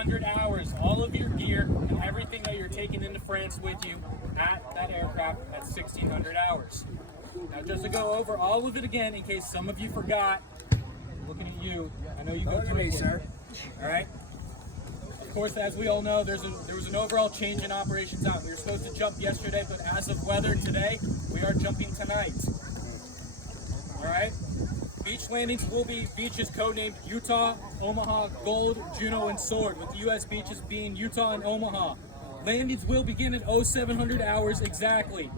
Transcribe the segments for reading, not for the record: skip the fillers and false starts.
100 hours, all of your gear and everything that you're taking into France with you at that aircraft at 1,600 hours. Now, just to go over all of it again, in case some of you forgot, looking at you, I know you go through it, sir. All right. Of course, as we all know, there was an overall change in operations out. We were supposed to jump yesterday, but as of weather today, we are jumping tonight. All right. Beach landings will be beaches codenamed Utah, Omaha, Gold, Juneau, and Sword, with the U.S. beaches being Utah and Omaha. Landings will begin at 0700 hours exactly.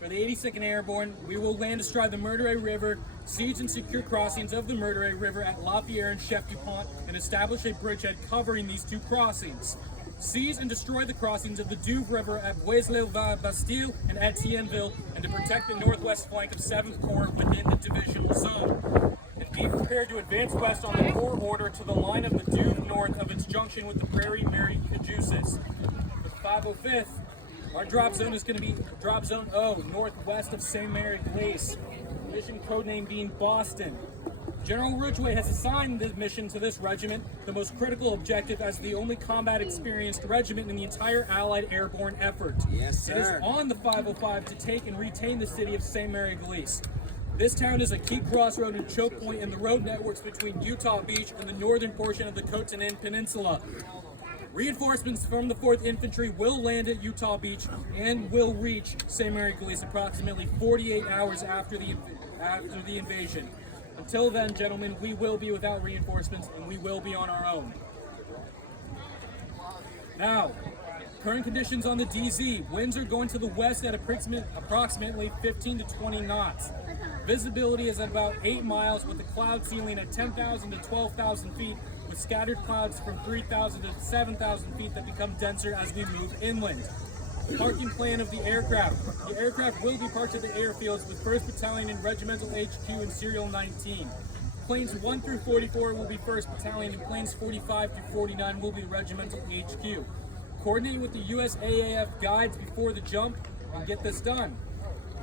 For the 82nd Airborne, we will land astride the Murderay River, siege and secure crossings of the Murderay River at Lapierre and Chef DuPont, and establish a bridgehead covering these two crossings. Seize and destroy the crossings of the Douve River at Bois-le-Bastille and Etienneville, and to protect the northwest flank of 7th Corps within the divisional zone. And be prepared to advance west on the Corps order to the line of the Douve north of its junction with the Prairie Mary Cajusis. For the 505th, our drop zone is going to be Drop Zone O, northwest of Saint-Mary-Glace. Mission codename being Boston. General Ridgway has assigned the mission to this regiment, the most critical objective as the only combat-experienced regiment in the entire Allied airborne effort. Yes, sir. It is on the 505 to take and retain the city of Saint-Mary-Glace. This town is a key crossroad and choke point in the road networks between Utah Beach and the northern portion of the Cotentin Peninsula. Reinforcements from the 4th Infantry will land at Utah Beach and will reach Saint-Mary-Glace approximately 48 hours after the invasion. Until then, gentlemen, we will be without reinforcements and we will be on our own. Now, current conditions on the DZ. Winds are going to the west at approximately 15 to 20 knots. Visibility is at about 8 miles with the cloud ceiling at 10,000 to 12,000 feet, with scattered clouds from 3,000 to 7,000 feet that become denser as we move inland. Parking plan of the aircraft. The aircraft will be parked at the airfields with 1st Battalion in Regimental HQ and Serial 19. Planes 1 through 44 will be 1st Battalion and planes 45 through 49 will be Regimental HQ. Coordinate with the USAAF guides before the jump and get this done.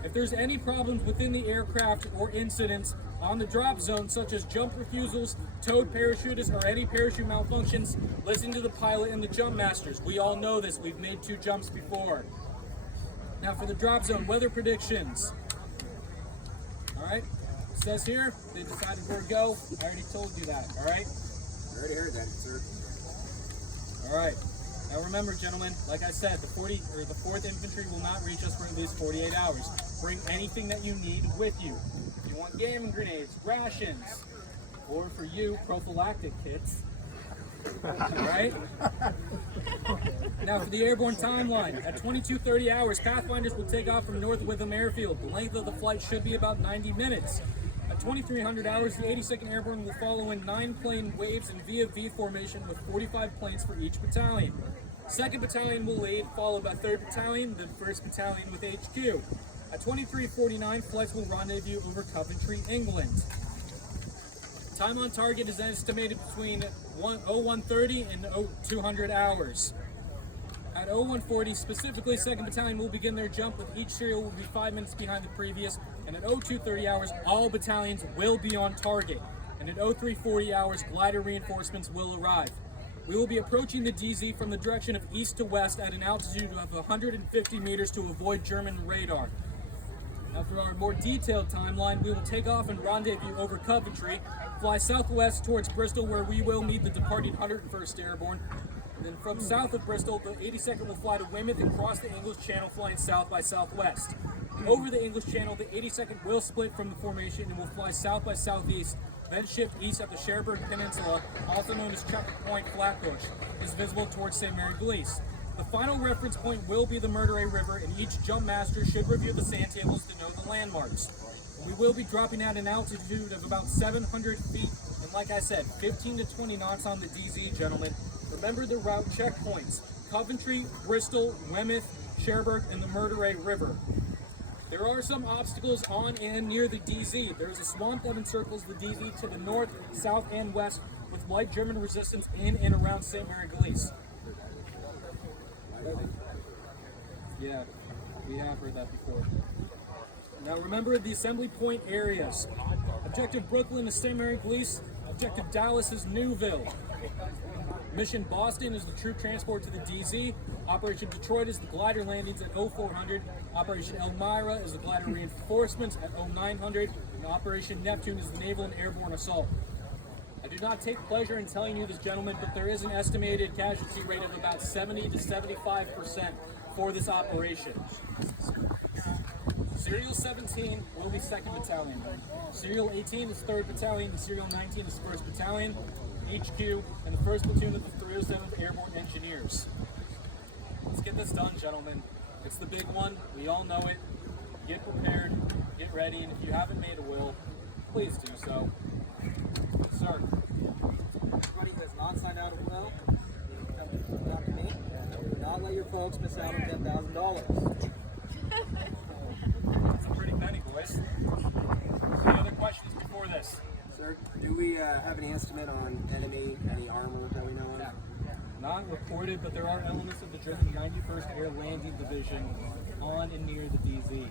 If there's any problems within the aircraft or incidents on the drop zone, such as jump refusals, towed parachutists, or any parachute malfunctions, listen to the pilot and the jump masters. We all know this. We've made 2 jumps before. Now for the drop zone, weather predictions. All right, it says here, they decided where to go. I already told you that, all right? I already heard that, sir. All right. Now remember, gentlemen, like I said, the 4th Infantry will not reach us for at least 48 hours. Bring anything that you need with you. If you want gaming grenades, rations, or for you, prophylactic kits. Alright? Now for the airborne timeline. At 22:30 hours, Pathfinders will take off from North Witham Airfield. The length of the flight should be about 90 minutes. At 2300 hours, the 82nd Airborne will follow in 9 plane waves in V formation with 45 planes for each battalion. 2nd Battalion will lead, followed by 3rd Battalion, then 1st Battalion with HQ. At 23:49, flights will rendezvous over Coventry, England. Time on target is estimated between 0130 and 0200 hours. At 0140, specifically 2nd Battalion will begin their jump, with each serial will be 5 minutes behind the previous, and at 0230 hours, all battalions will be on target. And at 0340 hours, glider reinforcements will arrive. We will be approaching the DZ from the direction of east to west at an altitude of 150 meters to avoid German radar. Now for our more detailed timeline, we will take off and rendezvous over Coventry, fly southwest towards Bristol where we will meet the departing 101st Airborne. And then from south of Bristol, the 82nd will fly to Weymouth and cross the English Channel flying south by southwest. Over the English Channel, the 82nd will split from the formation and will fly south by southeast, then shift east at the Cherbourg Peninsula, also known as Checker Point Flatbush, is visible towards Saint-Mary-Glace. The final reference point will be the Murderay River, and each jump master should review the sand tables to know the landmarks. We will be dropping at an altitude of about 700 feet, and like I said, 15 to 20 knots on the DZ, gentlemen. Remember the route checkpoints: Coventry, Bristol, Weymouth, Cherbourg, and the Murderay River. There are some obstacles on and near the DZ. There is a swamp that encircles the DZ to the north, south, and west, with light German resistance in and around Saint-Mary-Glace. Yeah, we have heard that before. Now remember the assembly point areas. Objective Brooklyn is Saint-Mary-Glace. Objective Dallas is Newville. Mission Boston is the troop transport to the DZ. Operation Detroit is the glider landings at 0400. Operation Elmira is the glider reinforcements at 0900. And Operation Neptune is the naval and airborne assault. I do not take pleasure in telling you this, gentlemen, but there is an estimated casualty rate of about 70 to 75% for this operation. Serial 17 will be 2nd Battalion. Serial 18 is 3rd Battalion, and Serial 19 is 1st Battalion, HQ, and the 1st Platoon of the 307th Airborne Engineers. Let's get this done, gentlemen. It's the big one. We all know it. Get prepared, get ready, and if you haven't made a will, please do so. Sir. Anybody who has not signed out of a will, you come out to me. Do not let your folks miss out on $10,000. That's a pretty penny, boys. Any other questions before this? Sir, do we have any estimate on enemy, any armor that we know of? Not reported, but there are elements of the German 91st Air Landing Division on and near the DZ.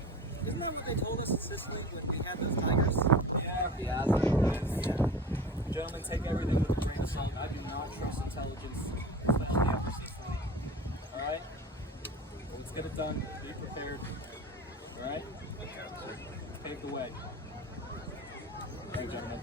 Isn't that what they told us in Sicily when we had those tigers? Yeah. Gentlemen, take everything with a grain of salt. I do not trust intelligence, especially after Sicily. Alright? Let's get it done. Be prepared. Alright? Let's pave the way. Alright, gentlemen.